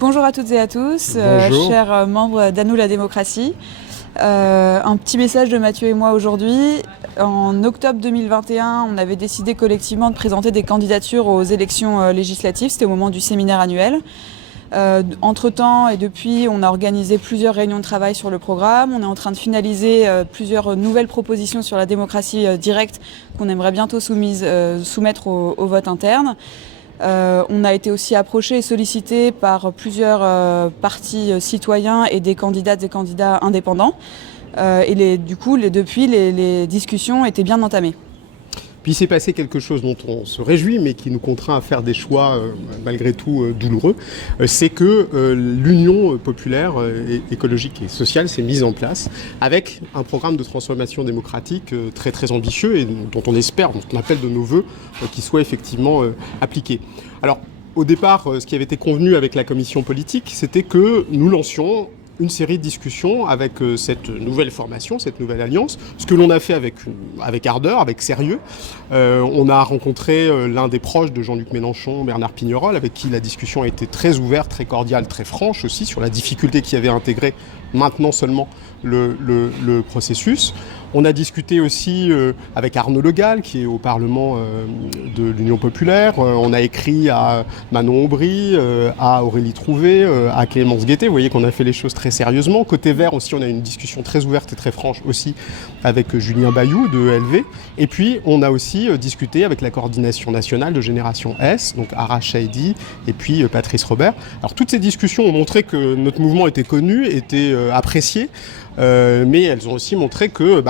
Bonjour à toutes et à tous, chers membres d'À nous la démocratie. Un petit message de Mathieu et moi aujourd'hui. En octobre 2021, on avait décidé collectivement de présenter des candidatures aux élections législatives. C'était au moment du séminaire annuel. Entre-temps et depuis, on a organisé plusieurs réunions de travail sur le programme. On est en train de finaliser plusieurs nouvelles propositions sur la démocratie directe qu'on aimerait bientôt soumettre au vote interne. On a été aussi approché et sollicité par plusieurs partis citoyens et des candidates et candidats indépendants. Depuis, les discussions étaient bien entamées. Puis il s'est passé quelque chose dont on se réjouit, mais qui nous contraint à faire des choix malgré tout douloureux. C'est que l'Union populaire, écologique et sociale s'est mise en place avec un programme de transformation démocratique très très ambitieux et dont on espère, dont on appelle de nos voeux, qu'il soit effectivement appliqué. Alors, au départ, ce qui avait été convenu avec la commission politique, c'était que nous lancions une série de discussions avec cette nouvelle formation, cette nouvelle alliance, ce que l'on a fait avec ardeur, avec sérieux. On a rencontré l'un des proches de Jean-Luc Mélenchon, Bernard Pignerol, avec qui la discussion a été très ouverte, très cordiale, très franche aussi, sur la difficulté qu'il y avait à intégrer maintenant seulement le processus. On a discuté aussi avec Arnaud Le Gall, qui est au Parlement de l'Union populaire. On a écrit à Manon Aubry, à Aurélie Trouvé, à Clémence Guettet. Vous voyez qu'on a fait les choses très sérieusement. Côté Vert aussi, on a eu une discussion très ouverte et très franche aussi avec Julien Bayou de LV. Et puis, on a aussi discuté avec la coordination nationale de Génération S, donc Ara Chaidi et puis Patrice Robert. Alors, toutes ces discussions ont montré que notre mouvement était connu, était apprécié. Mais elles ont aussi montré que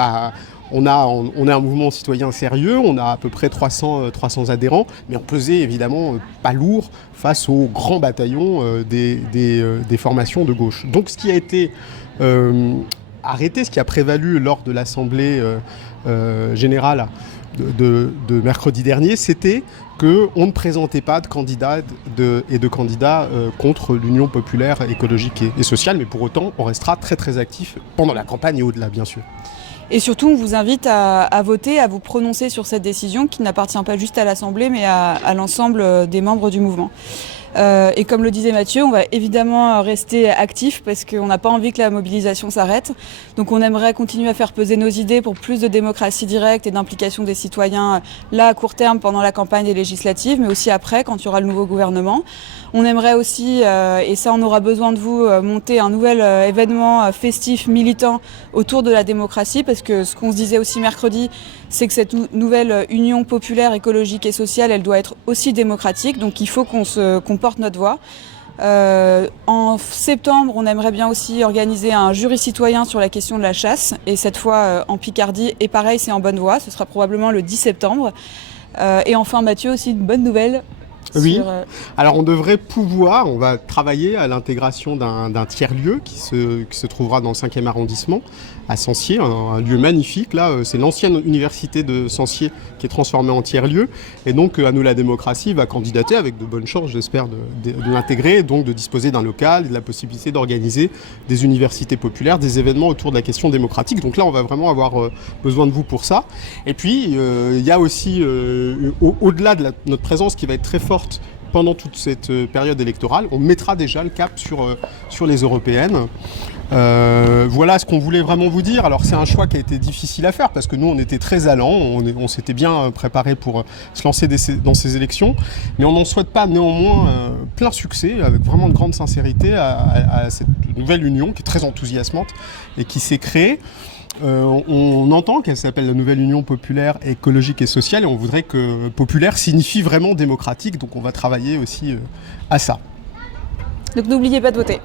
on a un mouvement citoyen sérieux, on a à peu près 300 adhérents, mais on pesait évidemment pas lourd face au grand bataillon des formations de gauche. Donc ce qui a été arrêté, ce qui a prévalu lors de l'Assemblée générale de mercredi dernier, c'était qu'on ne présentait pas de candidats contre l'Union populaire écologique et sociale, mais pour autant, on restera très très actif pendant la campagne et au-delà, bien sûr. Et surtout, on vous invite à voter, à vous prononcer sur cette décision qui n'appartient pas juste à l'Assemblée, mais à l'ensemble des membres du mouvement. Et comme le disait Mathieu, on va évidemment rester actifs parce qu'on n'a pas envie que la mobilisation s'arrête. Donc on aimerait continuer à faire peser nos idées pour plus de démocratie directe et d'implication des citoyens, là à court terme pendant la campagne des législatives, mais aussi après quand il y aura le nouveau gouvernement. On aimerait aussi, et ça on aura besoin de vous, monter un nouvel événement festif, militant autour de la démocratie, parce que ce qu'on se disait aussi mercredi, c'est que cette nouvelle union populaire, écologique et sociale, elle doit être aussi démocratique, donc il faut qu'on porte notre voix. En septembre, on aimerait bien aussi organiser un jury citoyen sur la question de la chasse, et cette fois en Picardie, et pareil, c'est en bonne voie, ce sera probablement le 10 septembre. Et enfin Mathieu, aussi une bonne nouvelle. Oui, alors on va travailler à l'intégration d'un tiers-lieu qui se trouvera dans le 5e arrondissement, à Sancier, un lieu magnifique. Là, c'est l'ancienne université de Sancier qui est transformée en tiers-lieu. Et donc, À nous la démocratie va candidater avec de bonnes chances, j'espère, de l'intégrer, donc de disposer d'un local et de la possibilité d'organiser des universités populaires, des événements autour de la question démocratique. Donc là, on va vraiment avoir besoin de vous pour ça. Et puis, il y a aussi, au-delà de notre présence qui va être très forte pendant toute cette période électorale, on mettra déjà le cap sur les européennes. Voilà ce qu'on voulait vraiment vous dire. Alors c'est un choix qui a été difficile à faire parce que nous on était très allants, on s'était bien préparé pour se lancer dans ces élections, mais on n'en souhaite pas néanmoins plein succès, avec vraiment de grande sincérité à cette nouvelle union qui est très enthousiasmante et qui s'est créée. On entend qu'elle s'appelle la nouvelle Union populaire écologique et sociale et on voudrait que populaire signifie vraiment démocratique, donc on va travailler aussi à ça. Donc n'oubliez pas de voter.